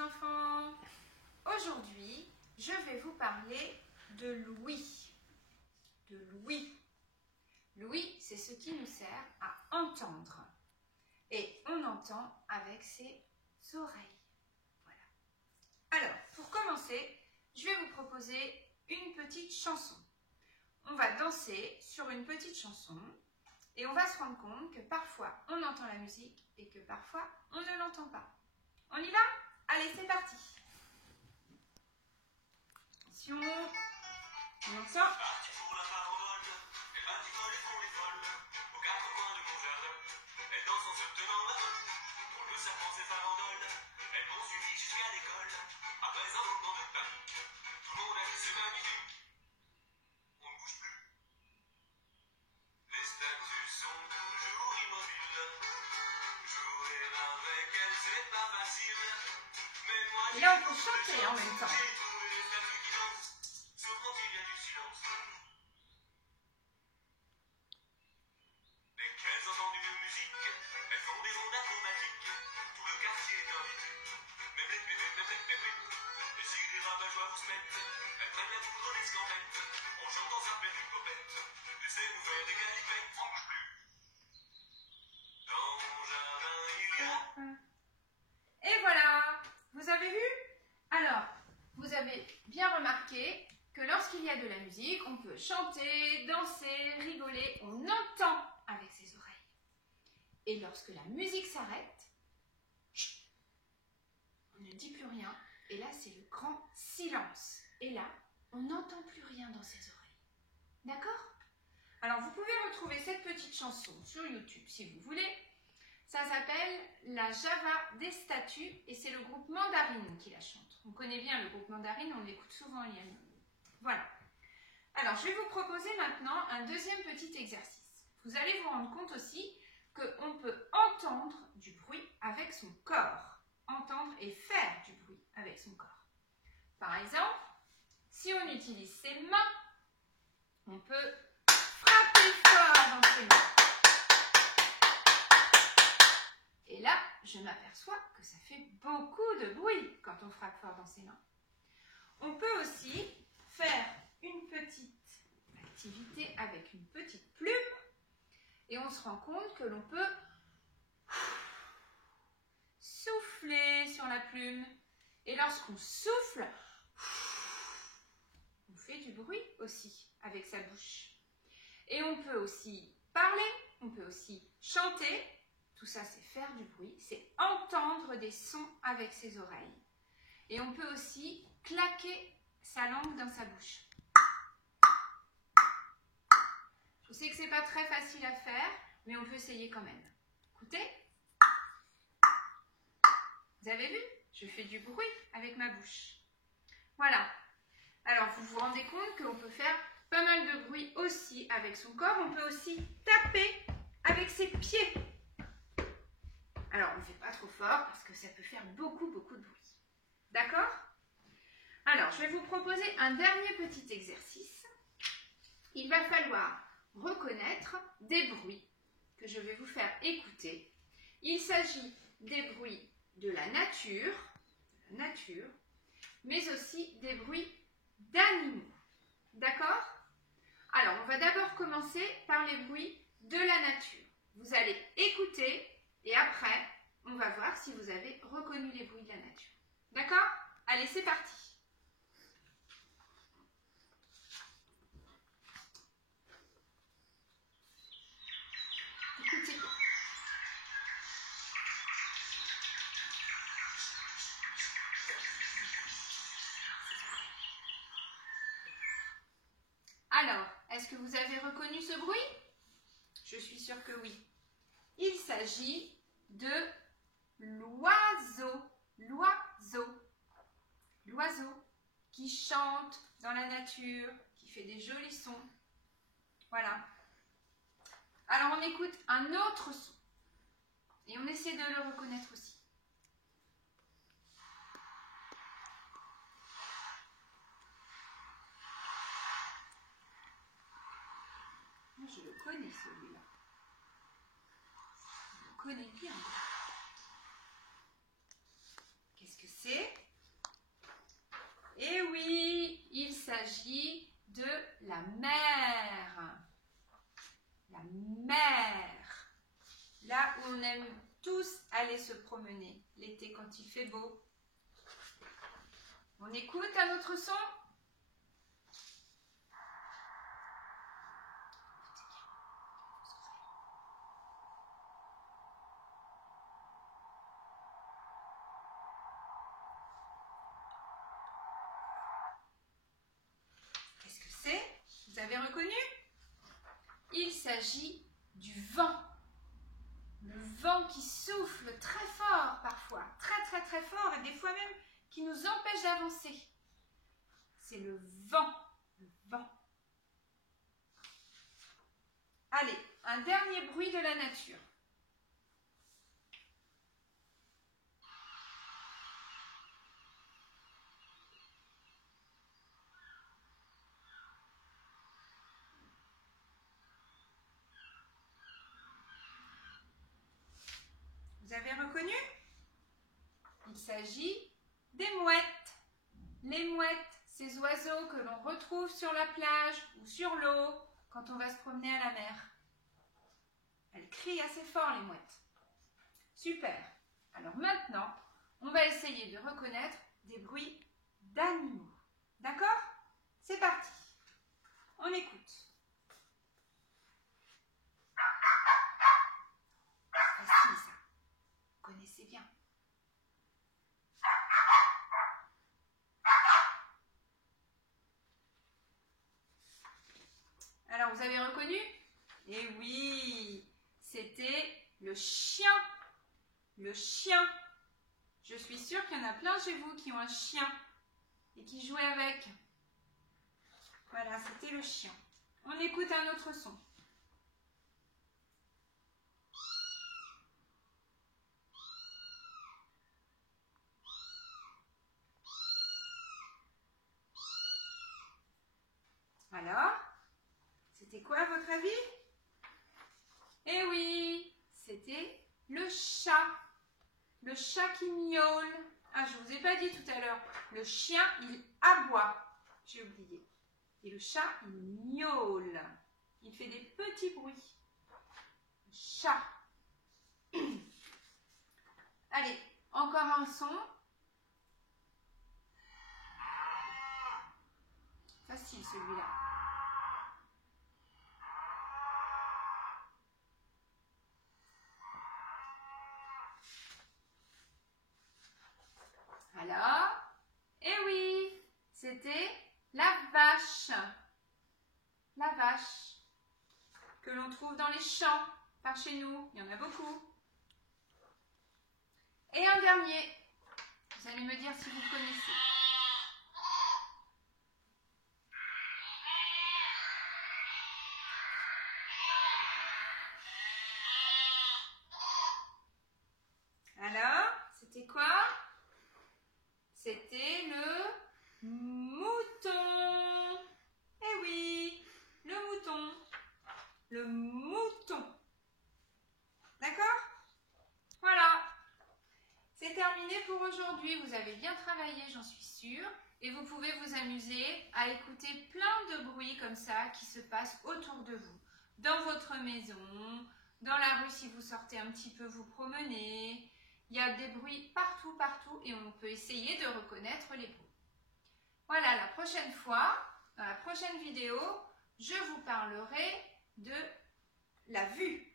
enfants. Aujourd'hui, je vais vous parler de l'ouïe. De l'ouïe. L'ouïe, c'est ce qui nous sert à entendre. Et on entend avec ses oreilles. Voilà. Alors, pour commencer, je vais vous proposer une petite chanson. On va danser sur une petite chanson et on va se rendre compte que parfois on entend la musique et que parfois on ne l'entend pas. On y va? Allez, c'est parti. Attention, on entend. Et là, on peut chanter en même temps. Et voilà, vous avez vu? Alors, vous avez bien remarqué que lorsqu'il y a de la musique, on peut chanter, danser, rigoler, on entend avec ses oreilles. Et lorsque la musique s'arrête, on ne dit plus rien, et là c'est le grand silence. Et là, on n'entend plus rien dans ses oreilles. D'accord? Alors, vous pouvez retrouver cette petite chanson sur YouTube si vous voulez. Ça s'appelle La Java des statues et c'est le groupe Mandarine qui la chante. On connaît bien le groupe Mandarine, on l'écoute souvent, Yann. Voilà. Alors, je vais vous proposer maintenant un deuxième petit exercice. Vous allez vous rendre compte aussi qu'on peut entendre du bruit avec son corps. Entendre et faire du bruit avec son corps. Par exemple, si on utilise ses mains, on peut frapper fort dans ses mains. Et là, je m'aperçois que ça fait beaucoup de bruit quand on frappe fort dans ses mains. On peut aussi faire une petite activité avec une petite plume et on se rend compte que l'on peut souffler sur la plume. Et lorsqu'on souffle, on fait du bruit aussi avec sa bouche. Et on peut aussi parler, on peut aussi chanter. Tout ça, c'est faire du bruit, c'est entendre des sons avec ses oreilles. Et on peut aussi claquer sa langue dans sa bouche. Je sais que ce n'est pas très facile à faire, mais on peut essayer quand même. Écoutez. Vous avez vu? Je fais du bruit avec ma bouche. Voilà. Alors, vous vous rendez compte qu'on peut faire pas mal de bruit aussi avec son corps. On peut aussi taper avec ses pieds. Alors, on ne fait pas trop fort parce que ça peut faire beaucoup de bruit. D'accord? Alors, je vais vous proposer un dernier petit exercice. Il va falloir reconnaître des bruits que je vais vous faire écouter. Il s'agit des bruits de la nature, mais aussi des bruits d'animaux. D'accord? Alors, on va d'abord commencer par les bruits de la nature. Vous allez écouter et après, on va voir si vous avez reconnu les bruits de la nature. D'accord? Allez, c'est parti. Écoutez bien. Alors, est-ce que vous avez reconnu ce bruit? Je suis sûre que oui. Il s'agit de l'oiseau. L'oiseau qui chante dans la nature, qui fait des jolis sons. Voilà. Alors, on écoute un autre son. Et on essaie de le reconnaître aussi. Je le connais celui-là. Je le connais bien. Qu'est-ce que c'est? aller se promener l'été quand il fait beau. On écoute un autre son? Qu'est-ce que c'est? Vous avez reconnu? Il s'agit du vent. Le vent qui souffle très fort parfois, très très très fort et des fois même qui nous empêche d'avancer. C'est le vent, le vent. Allez, un dernier bruit de la nature. Vous avez reconnu? Il s'agit des mouettes. Les mouettes, ces oiseaux que l'on retrouve sur la plage ou sur l'eau quand on va se promener à la mer. Elles crient assez fort, les mouettes. Super. Alors maintenant, on va essayer de reconnaître des bruits d'animaux. D'accord? C'est parti. On écoute. C'est facile ça. Vous connaissez bien. Alors, vous avez reconnu? Eh oui, c'était le chien. Le chien. Je suis sûre qu'il y en a plein chez vous qui ont un chien et qui jouaient avec. Voilà, c'était le chien. On écoute un autre son. Alors, c'était quoi à votre avis? Eh oui, c'était le chat. Le chat qui miaule. Ah, je ne vous ai pas dit tout à l'heure. Le chien, il aboie. J'ai oublié. Et le chat, il miaule. Il fait des petits bruits. Le chat. Allez, encore un son. Facile celui-là. Alors, eh oui, c'était la vache. La vache que l'on trouve dans les champs par chez nous. Il y en a beaucoup. Et un dernier. Vous allez me dire si vous connaissez. Alors, c'était quoi? C'était le mouton. Eh oui, le mouton. Le mouton. D'accord? Voilà. C'est terminé pour aujourd'hui. Vous avez bien travaillé, j'en suis sûre. Et vous pouvez vous amuser à écouter plein de bruits comme ça qui se passent autour de vous. Dans votre maison, dans la rue si vous sortez un petit peu vous promener. Il y a des bruits partout, partout et on peut essayer de reconnaître les bruits. Voilà, la prochaine fois, dans la prochaine vidéo, je vous parlerai de la vue.